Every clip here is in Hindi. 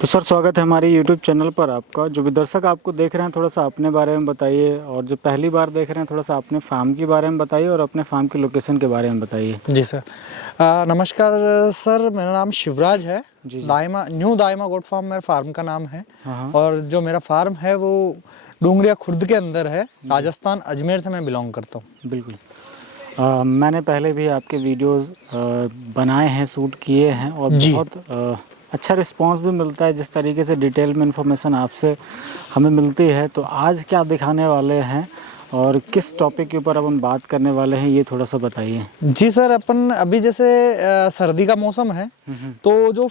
तो सर स्वागत है हमारे YouTube चैनल पर आपका। जो भी दर्शक आपको देख रहे हैं थोड़ा सा अपने बारे में बताइए, और जो पहली बार देख रहे हैं थोड़ा सा अपने फार्म के बारे में बताइए और अपने फार्म की लोकेशन के बारे में बताइए। जी सर। नमस्कार सर, मेरा नाम शिवराज है। जी। न्यू दाइमा गोट फार्म मेरा फार्म का नाम है। हाँ। और जो मेरा फार्म है वो डूंगरिया खुर्द के अंदर है, राजस्थान अजमेर से मैं बिलोंग करता हूँ। बिल्कुल। मैंने पहले भी आपके वीडियोस बनाए हैं, शूट किए हैं, और बहुत अच्छा रिस्पांस भी मिलता है। जिस तरीके से डिटेल में इंफॉर्मेशन आपसे हमें मिलती है, तो आज क्या दिखाने वाले हैं और किस टॉपिक के ऊपर अब हम बात करने वाले हैं, ये थोड़ा सा बताइए। जी सर, अपन अभी जैसे सर्दी का मौसम है, तो जो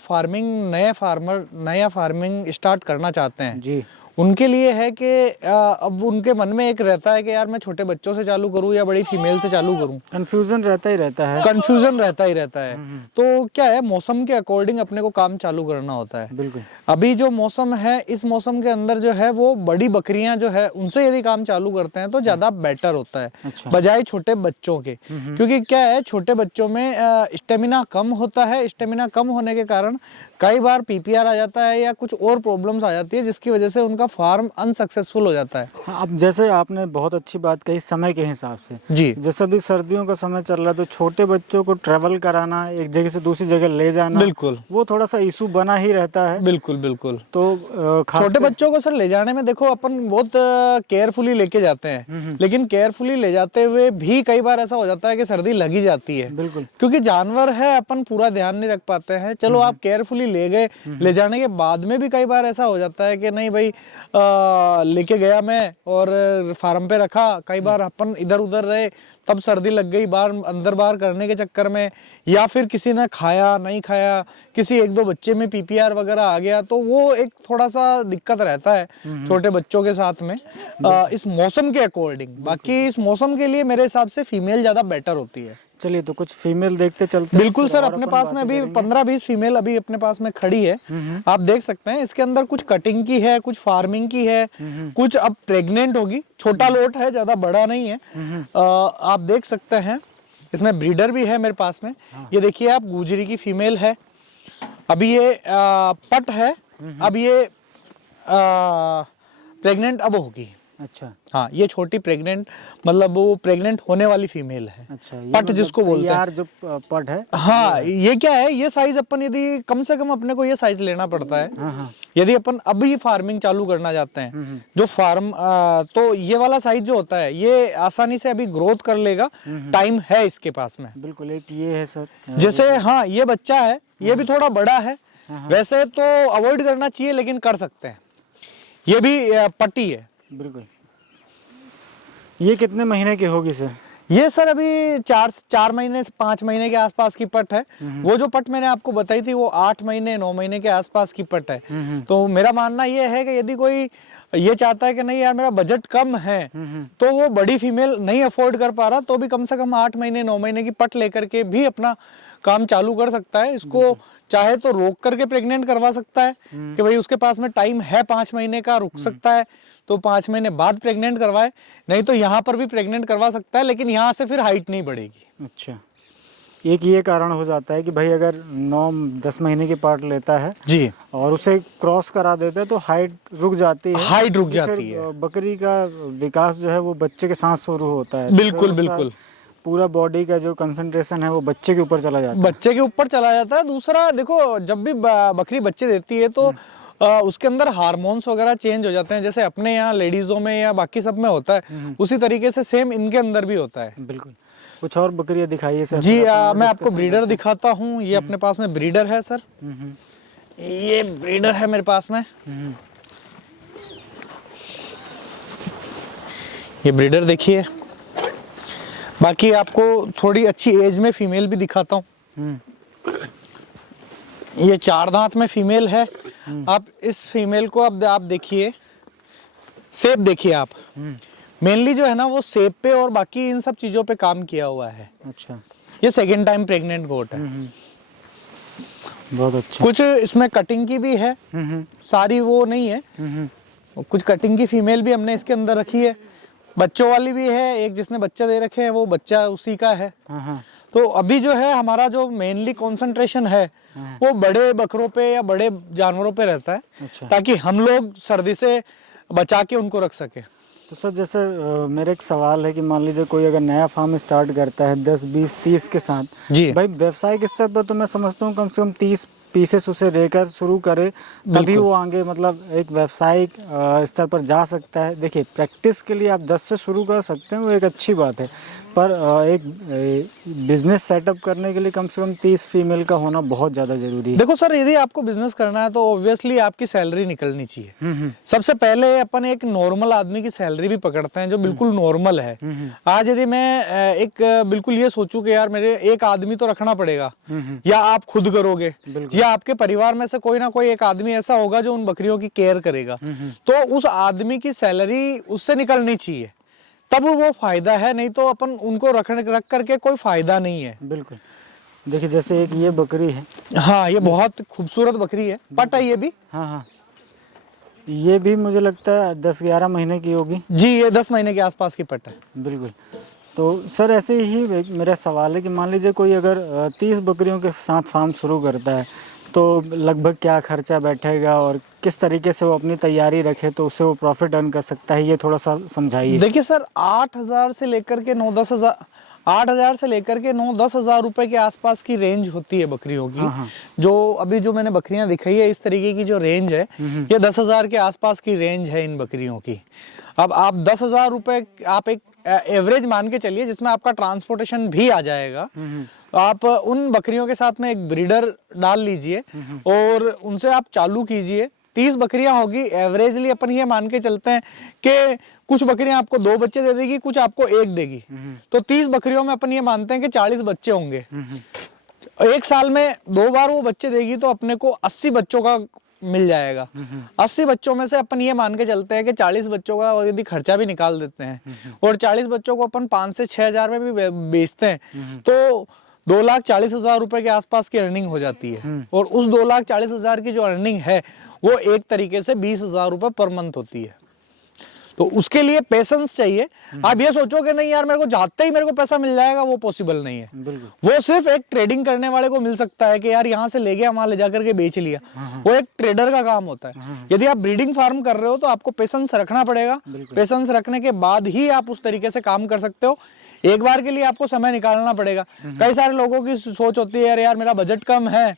नया फार्मिंग स्टार्ट करना चाहते हैं जी, उनके लिए है कि अब उनके मन में एक रहता है कि यार मैं छोटे बच्चों से चालू करूं या बड़ी फीमेल से चालू करूं। कंफ्यूजन रहता ही रहता है। तो क्या है, मौसम के अकॉर्डिंग अपने को काम चालू करना होता है। बिल्कुल। अभी जो मौसम है, इस मौसम के अंदर जो है वो बड़ी बकरियां जो है उनसे यदि काम चालू करते हैं तो ज्यादा बेटर होता है। अच्छा। बजाय छोटे बच्चों के। क्योंकि क्या है, छोटे बच्चों में स्टेमिना कम होता है। स्टेमिना कम होने के कारण कई बार पीपीआर आ जाता है या कुछ और प्रॉब्लम्स आ जाती है, जिसकी वजह से उनका फार्म अनसक्सेसफुल हो जाता है। हाँ, अब जैसे आपने बहुत अच्छी बात कही समय के हिसाब से। जी। जैसे अभी सर्दियों का समय चल रहा है, तो छोटे बच्चों को ट्रेवल कराना, एक जगह से दूसरी जगह ले जाना, बिल्कुल, वो थोड़ा सा इशू बना ही रहता है। बिल्कुल बिल्कुल। तो छोटे बच्चों को सर ले जाने में देखो, अपन बहुत केयरफुली लेके जाते हैं, लेकिन केयरफुली ले जाते हुए भी कई बार ऐसा हो जाता है कि सर्दी लगी जाती है। बिल्कुल। क्योंकि जानवर है, अपन पूरा ध्यान नहीं रख पाते हैं। चलो आप केयरफुली ले गए, ले जाने के बाद में भी कई बार ऐसा हो जाता है कि नहीं भाई, लेके गया मैं और फार्म पे रखा, कई बार अपन इधर उधर रहे, तब सर्दी लग गई बाहर अंदर बाहर करने के चक्कर में, या फिर किसी ने खाया नहीं खाया, किसी एक दो बच्चे में पीपीआर वगैरह आ गया, तो वो एक थोड़ा सा दिक्कत रहता है छोटे बच्चों के साथ में इस मौसम के अकॉर्डिंग। बाकी इस मौसम के लिए मेरे हिसाब से फीमेल ज्यादा बेटर होती है। चलिए, तो कुछ फीमेल देखते चलते हैं। बिल्कुल सर, अपने पास में अभी 15-20 फीमेल अभी अपने पास में खड़ी है। आप देख सकते हैं, इसके अंदर कुछ कटिंग की है, कुछ फार्मिंग की है, कुछ अब प्रेग्नेंट होगी। छोटा लोट है, ज्यादा बड़ा नहीं है। आप देख सकते हैं, इसमें ब्रीडर भी है मेरे पास में। ये देखिए आप, गुजरी की फीमेल है। अभी ये पट है। अब ये प्रेग्नेंट अब होगी। अच्छा। हाँ, ये छोटी प्रेग्नेंट, मतलब वो प्रेग्नेंट होने वाली फीमेल है। अच्छा, पट जिसको बोलते हैं। यार जो पट है। हाँ, ये क्या है, ये साइज अपन यदि कम से कम अपने को ये साइज लेना पड़ता है। हाँ। यदि अपन अभी फार्मिंग चालू करना चाहते हैं, जो फार्म तो ये वाला साइज जो होता है ये आसानी से अभी ग्रोथ कर लेगा। टाइम है इसके पास में। बिल्कुल। एक ये है सर, जैसे हाँ, ये बच्चा है, ये भी थोड़ा बड़ा है। वैसे तो अवॉइड करना चाहिए, लेकिन कर सकते हैं। ये भी पट्टी है। बिल्कुल। ये कितने महीने की होगी सर? ये सर अभी 4 महीने से 5 महीने के आसपास की पट है। वो जो पट मैंने आपको बताई थी वो 8 महीने 9 महीने के आसपास की पट है। तो मेरा मानना ये है कि यदि कोई ये चाहता है कि नहीं यार मेरा बजट कम है, तो वो बड़ी फीमेल नहीं अफोर्ड कर पा रहा, तो भी कम से कम 8 महीने 9 महीने की पट लेकर के भी अपना काम चालू कर सकता है। इसको चाहे तो रोक करके प्रेग्नेंट करवा सकता है कि भाई उसके पास में टाइम है 5 महीने का, रुक सकता है तो 5 महीने बाद प्रेग्नेंट करवाए, नहीं तो यहाँ पर भी प्रेग्नेंट करवा सकता है, लेकिन यहाँ से फिर हाइट नहीं बढ़ेगी। अच्छा, एक ये कारण हो जाता है कि भाई अगर 9-10 महीने की पार्ट लेता है जी, और उसे क्रॉस करा देते हैं तो हाइट रुक जाती है। हाइट रुक तो जाती फिर है। बकरी का विकास जो है वो बच्चे के साथ शुरू होता है। तो बिल्कुल फिर उसका बिल्कुल। पूरा बॉडी का जो कंसंट्रेशन है वो बच्चे के ऊपर चला जाता है। बच्चे के ऊपर चला जाता है। दूसरा देखो, जब भी बकरी बच्चे देती है तो उसके अंदर हार्मोन्स वगैरह चेंज हो जाते हैं। जैसे अपने यहाँ लेडीजों में या बाकी सब में होता है, उसी तरीके से सेम इनके अंदर भी होता है। बिल्कुल। कुछ और बकरियां दिखाइए सर। जी, मैं आपको ब्रीडर दिखाता हूँ। ये अपने पास में ब्रीडर है सर। ये ब्रीडर है मेरे पास में। ये ब्रीडर देखिए। बाकी आपको थोड़ी अच्छी एज में फीमेल भी दिखाता हूँ। ये 4 दांत में फीमेल है। आप इस फीमेल को अब आप देखिए, शेप देखिए आप। मेनली जो है ना वो शेप पे और बाकी इन सब चीजों पे काम किया हुआ है। अच्छा। ये सेकेंड टाइम प्रेग्नेंट गोट है। बहुत अच्छा। कुछ इसमें कटिंग की भी है, सारी वो नहीं है। कुछ कटिंग की फीमेल भी हमने इसके अंदर रखी है। बच्चों वाली भी है, एक जिसने बच्चे दे रखे हैं वो बच्चा उसी का है। तो अभी जो है हमारा जो मेनली कंसंट्रेशन है वो बड़े बकरों पे या बड़े जानवरों पे रहता है, अच्छा। ताकि हम लोग सर्दी से बचा के उनको रख सके। तो सर जैसे मेरा एक सवाल है कि मान लीजिए कोई अगर नया फार्म स्टार्ट करता है 10, 20, 30 के साथ, जी भाई व्यवसायिक स्तर पर तो मैं समझता हूँ कम से कम 30 पीसेस उसे लेकर शुरू करे, तभी वो आगे मतलब एक व्यावसायिक स्तर पर जा सकता है। देखिए प्रैक्टिस के लिए आप 10 से शुरू कर सकते हैं, वो एक अच्छी बात है, पर एक बिजनेस सेटअप करने के लिए कम से कम 30 फीमेल का होना बहुत ज़्यादा जरूरी है। देखो सर, यदि आपको बिजनेस करना है तो ऑब्वियसली आपकी सैलरी निकलनी चाहिए। सबसे पहले अपन एक नॉर्मल आदमी की सैलरी भी पकड़ते हैं जो बिल्कुल नॉर्मल है। आज यदि मैं एक बिल्कुल ये सोचूं कि यार मेरे एक आदमी तो रखना पड़ेगा, या आप खुद करोगे, या आपके परिवार में से कोई ना कोई एक आदमी ऐसा होगा जो उन बकरियों की केयर करेगा, तो उस आदमी की सैलरी उससे निकलनी चाहिए, तब वो फायदा है। नहीं तो अपन उनको रख करके कोई फायदा नहीं है। बिल्कुल। देखिए जैसे एक ये बकरी है, हाँ ये बहुत खूबसूरत बकरी है, पट है ये भी। हाँ हाँ, ये भी मुझे लगता है 10-11 महीने की होगी जी, ये 10 महीने के आसपास की पट है। बिल्कुल। तो सर ऐसे ही मेरा सवाल है कि मान लीजिए कोई अगर 30 बकरियों के साथ फार्म शुरू करता है तो लगभग क्या खर्चा बैठेगा और किस तरीके से वो अपनी तैयारी रखे तो उससे वो प्रॉफिट अर्न कर सकता है, ये थोड़ा सा समझाइए। देखिए सर, 8,000 से लेकर के 9-10 हज़ार, 8,000 से लेकर के 9-10 हज़ार रुपए के आसपास की रेंज होती है बकरियों की। हाँ हाँ। जो अभी जो मैंने बकरियां दिखाई है, इस तरीके की जो रेंज है, ये 10,000 के आसपास की रेंज है इन बकरियों की। अब आप 10,000 रुपए आप एक एवरेज मान के चलिए, जिसमें आपका ट्रांसपोर्टेशन भी आ जाएगा। आप उन बकरियों के साथ में एक ब्रीडर डाल लीजिए और उनसे आप चालू कीजिए। 30 बकरियां होगी, एवरेजली अपन ये मान के चलते हैं कि कुछ बकरियां आपको 2 बच्चे दे देगी, कुछ आपको 1 देगी। तो 30 बकरियों में अपन ये मानते हैं कि 40 बच्चे होंगे। एक साल में 2 बार वो बच्चे देगी तो अपने को 80 बच्चों का मिल जाएगा। 80 बच्चों में से अपन ये मान के चलते हैं कि 40 बच्चों का यदि खर्चा भी निकाल देते हैं और 40 बच्चों को अपन 5 से 6 हज़ार में भी बेचते हैं, तो 2,40,000 रुपए के आसपास की अर्निंग हो जाती है। और उस 2,40,000 की जो अर्निंग है वो एक तरीके से 20,000 रुपए पर मंथ होती है। तो उसके लिए पेशेंस चाहिए। आप ये सोचोगे नहीं यार मेरे को जाते ही मेरे को पैसा मिल जाएगा, वो पॉसिबल नहीं है। वो सिर्फ एक ट्रेडिंग करने वाले को मिल सकता है कि यार यहाँ से ले गया, वहां ले जाकर के बेच लिया। वो एक ट्रेडर का काम होता है। यदि आप ब्रीडिंग फार्म कर रहे हो तो आपको पेशेंस रखना पड़ेगा। पेशेंस रखने के बाद ही आप उस तरीके से काम कर सकते हो। एक बार के लिए आपको समय निकालना पड़ेगा। कई सारे लोगों की सोच होती है यार मेरा बजट कम है,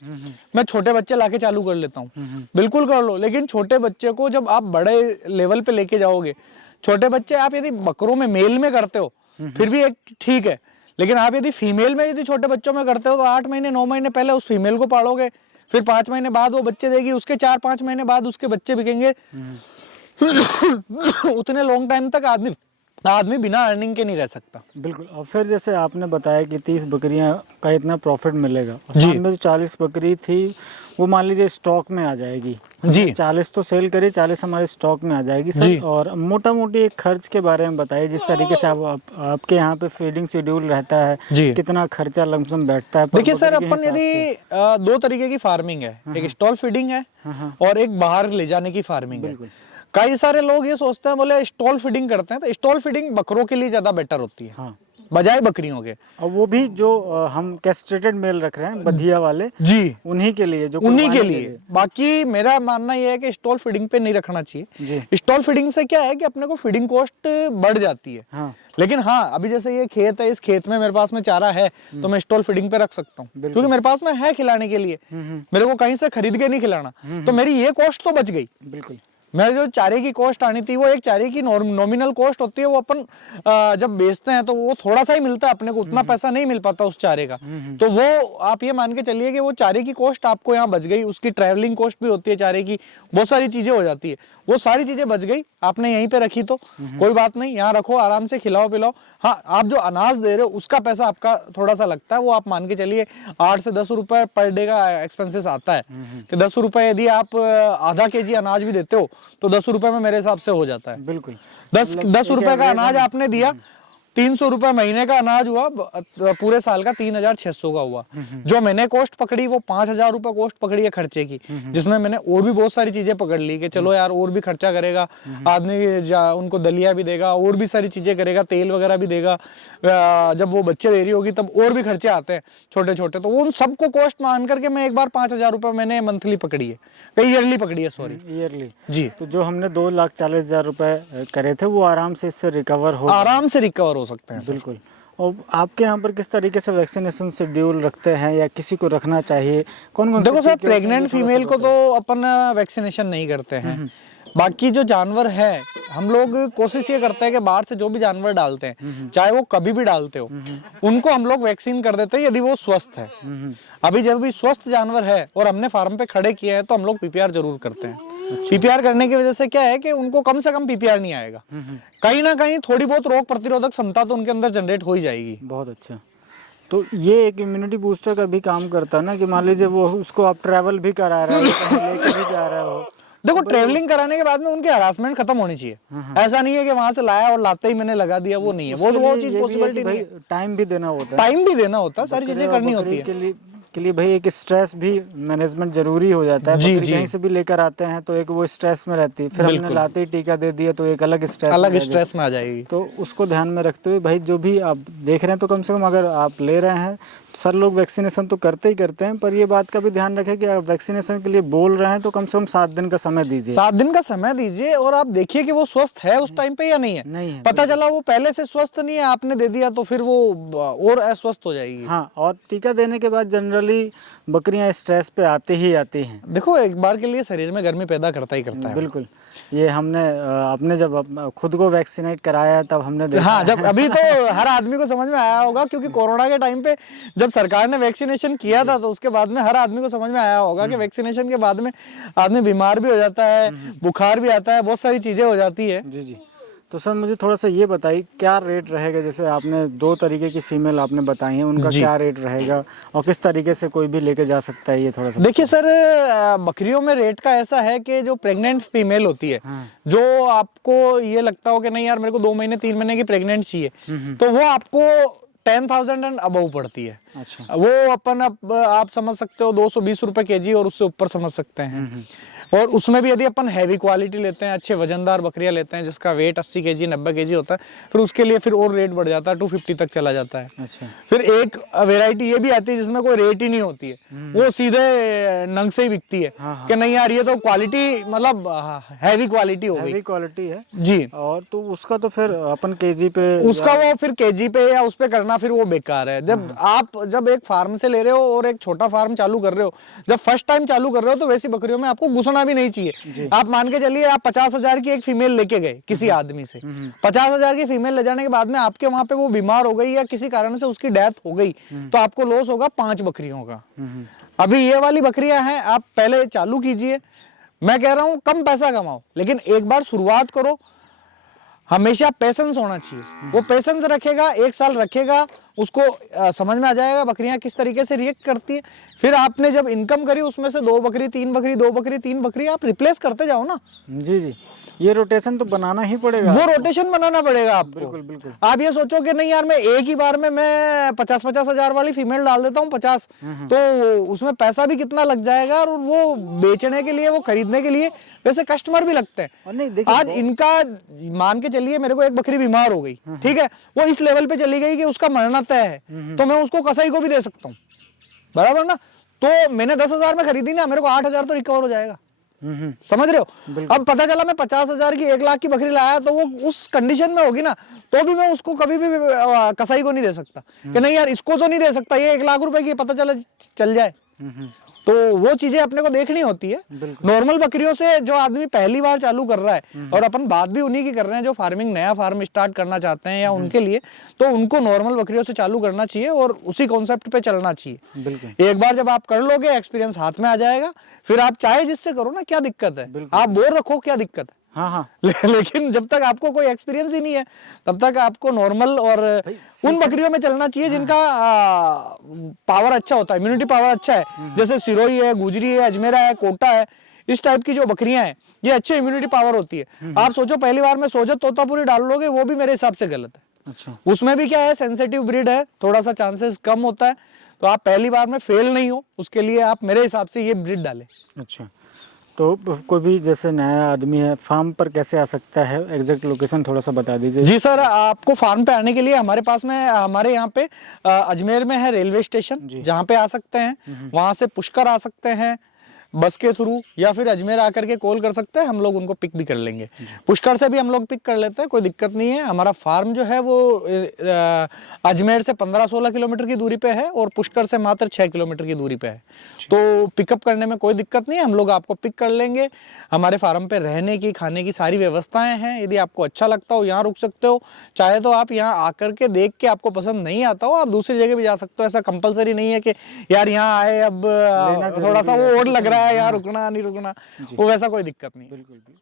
मैं छोटे बच्चे लाके चालू कर लेता हूँ। बिल्कुल कर लो, लेकिन छोटे बच्चे को जब आप बड़े लेवल पे लेके जाओगे, छोटे बच्चे आप यदि बकरों में मेल में करते हो फिर भी एक ठीक है, लेकिन आप यदि फीमेल में यदि छोटे बच्चों में करते हो तो 8 महीने 9 महीने पहले उस फीमेल को पालोगे, फिर 5 महीने बाद वो बच्चे देगी, उसके 4-5 महीने बाद उसके बच्चे बिकेंगे। उतने लॉन्ग टाइम तक आदमी बिना अर्निंग के नहीं रह सकता। बिल्कुल। और फिर जैसे आपने बताया कि 30 बकरियां का इतना प्रॉफिट मिलेगा, और साथ में जो 40 बकरी थी वो मान लीजिए स्टॉक में आ जाएगी जी। 40 तो सेल करिए, 40 हमारे स्टॉक में आ जाएगी सर। और मोटा मोटी एक खर्च के बारे में बताइए, जिस तरीके से आपके यहाँ पे फीडिंग शेड्यूल रहता है, कितना खर्चा लमसम बैठता है। देखिए सर, अपन यदि 2 तरीके की फार्मिंग है, एक स्टॉल फीडिंग है और एक बाहर ले जाने की फार्मिंग है। कई सारे लोग ये सोचते हैं, बोले स्टॉल फीडिंग करते हैं, तो स्टॉल फीडिंग बकरों के लिए ज्यादा बेटर होती है बजाय बकरियों के। और वो भी जो हम कैस्ट्रेटेड मेल रख रहे हैं बधिया वाले जी, उन्हीं के लिए, जो उन्हीं के लिए। बाकी मेरा मानना ये है कि स्टॉल फीडिंग पे नहीं रखना चाहिए। स्टॉल फीडिंग से क्या है कि अपने को फीडिंग कॉस्ट बढ़ जाती है। लेकिन हाँ, अभी जैसे ये खेत है, इस खेत में मेरे पास में चारा है तो मैं स्टॉल फीडिंग पे रख सकता हूँ, क्योंकि मेरे पास में है खिलाने के लिए। मेरे को कहीं से खरीद के नहीं खिलाना, तो मेरी ये कॉस्ट तो बच गई। बिल्कुल। मैं जो चारे की कॉस्ट आनी थी, वो एक चारे की नॉमिनल कॉस्ट होती है, वो अपन जब बेचते हैं तो वो थोड़ा सा ही मिलता है अपने को, उतना पैसा नहीं मिल पाता उस चारे का। तो वो आप ये मान के चलिए कि वो चारे की कॉस्ट आपको यहाँ बच गई। उसकी ट्रैवलिंग कॉस्ट भी होती है चारे की, बहुत सारी चीजें हो जाती है, वो सारी चीजें बच गई। आपने यहीं पे रखी तो कोई बात नहीं, यहाँ रखो, आराम से खिलाओ पिलाओ। हाँ, आप जो अनाज दे रहे हो उसका पैसा आपका थोड़ा सा लगता है, वो आप मान के चलिए 8 से 10 रुपए पर डे का एक्सपेंसेस आता है। कि 10 रुपए यदि आप आधा केजी अनाज भी देते हो तो 10 रुपए में मेरे हिसाब से हो जाता है। बिल्कुल। 10 रुपए का अनाज आपने दिया, 300 रुपए महीने का अनाज हुआ, पूरे साल का 3600 का हुआ। जो मैंने कॉस्ट पकड़ी वो 5000 रुपए कॉस्ट पकड़ी है खर्चे की, जिसमें मैंने और भी बहुत सारी चीजें पकड़ ली कि चलो यार और भी खर्चा करेगा आदमी, उनको दलिया भी देगा और भी सारी चीजें करेगा, तेल वगैरह भी देगा, जब वो बच्चे दे रही होगी तब और भी खर्चे आते हैं छोटे छोटे, तो उन सबको कॉस्ट मान करके मैं एक बार 5000 रुपए मैंने मंथली पकड़ी है, ईयरली पकड़ी है, सॉरी ईयरली जी। तो जो हमने 2,40,000 रुपए करे थे वो आराम से इससे रिकवर आराम से रिकवर हो सकते हैं। बिल्कुल। और आपके यहाँ पर किस तरीके से वैक्सीनेशन शेड्यूल रखते हैं या किसी को रखना चाहिए? कौन कौन देखो सर, प्रेग्नेंट फीमेल को तो अपन वैक्सीनेशन नहीं करते हैं। बाकी जो जानवर है, हम लोग कोशिश ये करते हैं कि बाहर से जो भी जानवर डालते हैं, चाहे वो कभी भी डालते हो, उनको हम लोग वैक्सीन कर देते हैं यदि वो स्वस्थ है। अभी जब भी स्वस्थ जानवर है और हमने फार्म पे खड़े किए हैं तो हम लोग पीपीआर जरूर करते हैं। पीपीआर करने की वजह से क्या है कि उनको कम से कम पीपीआर नहीं आएगा, कहीं ना कहीं थोड़ी बहुत रोग प्रतिरोधक क्षमता तो उनके अंदर जनरेट हो ही जाएगी। बहुत अच्छा। तो ये एक इम्यूनिटी बूस्टर का भी काम करता है ना, कि मान लीजिए वो उसको आप ट्रैवल भी करा रहे हो, लेके भी जा रहे हो। देखो, ट्रेवलिंग कराने के बाद में उनकी हरासमेंट खत्म होनी चाहिए। ऐसा नहीं है कि वहां से लाया और लाते ही मैंने लगा दिया, वो नहीं है, वो चीज पॉसिबिलिटी नहीं है। टाइम भी देना होता है, टाइम भी देना होता है, सारी चीजें करनी होती है के लिए भाई एक स्ट्रेस भी मैनेजमेंट जरूरी हो जाता है। जी, बकरी कहीं से भी लेकर आते हैं तो एक वो स्ट्रेस में रहती है, फिर हमने लाते ही टीका दे दिया तो एक अलग स्ट्रेस में आ जाएगी। तो उसको ध्यान में रखते हुए भाई जो भी आप देख रहे हैं, तो कम से कम अगर आप ले रहे हैं, सर लोग वैक्सीनेशन तो करते ही करते हैं, पर ये बात का भी ध्यान रखें कि आप वैक्सीनेशन के लिए बोल रहे हैं तो कम से कम 7 दिन का समय दीजिए। 7 दिन का समय दीजिए और आप देखिए कि वो स्वस्थ है उस टाइम पे या नहीं है। नहीं है, पता चला वो पहले से स्वस्थ नहीं है, आपने दे दिया तो फिर वो और अस्वस्थ हो जाएगी। हाँ, और टीका देने के बाद जनरली बकरियां स्ट्रेस पे आती ही आती हैं। देखो, एक बार के लिए शरीर में गर्मी पैदा करता ही करता है। बिल्कुल, ये हमने अपने जब खुद को वैक्सीनेट कराया तब हमने देखा। हाँ, जब अभी तो हर आदमी को समझ में आया होगा, क्योंकि कोरोना के टाइम पे जब सरकार ने वैक्सीनेशन किया था तो उसके बाद में हर आदमी को समझ में आया होगा कि वैक्सीनेशन के बाद में आदमी बीमार भी हो जाता है, बुखार भी आता है, बहुत सारी चीजें हो जाती है। जी जी। तो सर मुझे थोड़ा सा ये बताइए क्या रेट रहेगा, जैसे आपने 2 तरीके की फीमेल आपने बताई हैं, उनका क्या रेट रहेगा और किस तरीके से कोई भी लेके जा सकता है, ये थोड़ा सा देखिए सर, बकरियों में रेट का ऐसा है कि जो प्रेग्नेंट फीमेल होती है, जो आपको ये लगता हो कि नहीं यार मेरे को 2 महीने 3 महीने की प्रेग्नेंट चाहिए, तो वो आपको 10,000 एंड अबव पड़ती है। अच्छा। वो अपन आप समझ सकते हो 220 रुपए केजी और उससे ऊपर समझ सकते हैं। और उसमें भी यदि अपन हैवी क्वालिटी लेते हैं, अच्छे वजनदार बकरियां लेते हैं जिसका वेट 80 केजी 90 केजी होता है, फिर उसके लिए फिर और रेट बढ़ जाता है, 250 तक चला जाता है। अच्छा। फिर एक वैरायटी ये भी आती है जिसमें कोई रेट ही नहीं होती है, वो सीधे नंग से ही बिकती है। कि नहीं यार ये तो क्वालिटी मतलब हैवी क्वालिटी हो गई, हैवी क्वालिटी है जी। और तो उसका तो फिर अपन केजी पे, उसका वो फिर केजी पे या उस पे करना फिर वो बेकार है। जब एक फार्म से ले रहे हो और एक छोटा फार्म चालू कर रहे हो, जब फर्स्ट टाइम चालू कर रहे हो तो वैसी बकरियों में आपको घुसना भी नहीं चाहिए। आप मान के चलिए आप 50,000 की एक फीमेल लेके गए किसी आदमी से, 50,000 की फीमेल ले जाने के बाद में आपके वहां पे वो बीमार हो गई या किसी कारण से उसकी डेथ हो गई, तो आपको लॉस होगा 5 बकरियों का। अभी ये वाली बकरियां हैं, आप पहले चालू कीजिए, मैं कह रहा हूं कम पैसा कमाओ लेकिन एक बार शुरुआत करो। हमेशा पेशेंस होना चाहिए, वो पेशेंस रखेगा, 1 साल रखेगा, उसको समझ में आ जाएगा बकरियां किस तरीके से रिएक्ट करती है। फिर आपने जब इनकम करी उसमें से 2 बकरी 3 बकरी 2 बकरी 3 बकरी आप रिप्लेस करते जाओ ना। जी जी, ये रोटेशन तो बनाना ही पड़ेगा, वो रोटेशन बनाना पड़ेगा आपको। बिल्कुल बिल्कुल। आप ये सोचो कि नहीं यार मैं एक ही बार में मैं 50-50 हजार वाली फीमेल डाल देता हूँ 50, तो उसमें पैसा भी कितना लग जाएगा और वो बेचने के लिए, वो खरीदने के लिए वैसे कस्टमर भी लगते हैं। और नहीं देखिए, आज इनका मान के चलिए मेरे को एक बकरी बीमार हो गई, ठीक है, वो इस लेवल पे चली गई कि उसका मरना तय है, तो मैं उसको कसाई को भी दे सकता हूँ, बराबर ना। तो मैंने 10,000 में खरीदी ना, मेरे को 8,000 तो रिकवर हो जाएगा। समझ रहे हो। अब पता चला मैं 50,000 की 1 लाख की बकरी लाया, तो वो उस कंडीशन में होगी ना, तो भी मैं उसको कभी भी कसाई को नहीं दे सकता कि नहीं यार इसको तो नहीं दे सकता, ये 1 लाख रुपए की पता चला चल जाए। तो वो चीजें अपने को देखनी होती है। नॉर्मल बकरियों से जो आदमी पहली बार चालू कर रहा है, और अपन बात भी उन्हीं की कर रहे हैं जो फार्मिंग नया फार्म स्टार्ट करना चाहते हैं या उनके लिए, तो उनको नॉर्मल बकरियों से चालू करना चाहिए और उसी कॉन्सेप्ट पे चलना चाहिए। बिल्कुल। एक बार जब आप कर लोगे, एक्सपीरियंस हाथ में आ जाएगा, फिर आप चाहे जिससे करो ना, क्या दिक्कत है, आप बोर रखो, क्या दिक्कत है। हाँ हाँ। लेकिन जब तक आपको कोई एक्सपीरियंस ही नहीं है तब तक आपको नॉर्मल और उन बकरियों में चलना चाहिए जिनका पावर अच्छा होता है, इम्यूनिटी पावर अच्छा है, जैसे सिरोही है, गुजरी है, अजमेरा है, कोटा है, इस टाइप की जो बकरियां हैं ये अच्छी इम्यूनिटी पावर होती है। आप सोचो पहली बार में सोजत तोतापुरी डाल लोगे, वो भी मेरे हिसाब से गलत है। अच्छा। उसमें भी क्या है, सेंसिटिव ब्रीड है, थोड़ा सा चांसेस कम होता है, तो आप पहली बार में फेल नहीं हो उसके लिए आप मेरे हिसाब से ये ब्रीड डालें। अच्छा, तो कोई भी जैसे नया आदमी है फार्म पर कैसे आ सकता है, एग्जैक्ट लोकेशन थोड़ा सा बता दीजिए। जी सर, आपको फार्म पे आने के लिए हमारे पास में, हमारे यहाँ पे अजमेर में है रेलवे स्टेशन, जहाँ पे आ सकते हैं। वहाँ से पुष्कर आ सकते हैं बस के थ्रू, या फिर अजमेर आकर के कॉल कर सकते हैं, हम लोग उनको पिक भी कर लेंगे। पुष्कर से भी हम लोग पिक कर लेते हैं, कोई दिक्कत नहीं है। हमारा फार्म जो है वो अजमेर से 15-16 किलोमीटर की दूरी पे है और पुष्कर से मात्र 6 किलोमीटर की दूरी पे है। तो पिकअप करने में कोई दिक्कत नहीं है, हम लोग आपको पिक कर लेंगे। हमारे फार्म पे रहने की, खाने की सारी व्यवस्थाएं हैं। यदि आपको अच्छा लगता हो यहाँ रुक सकते हो, चाहे तो आप यहाँ आकर के देख के आपको पसंद नहीं आता हो आप दूसरी जगह भी जा सकते हो। ऐसा कंपलसरी नहीं है कि यार यहाँ आए अब थोड़ा सा वो और लग रहा है यहाँ रुकना नहीं रुकना, वो वैसा कोई दिक्कत नहीं। बिल्कुल भी।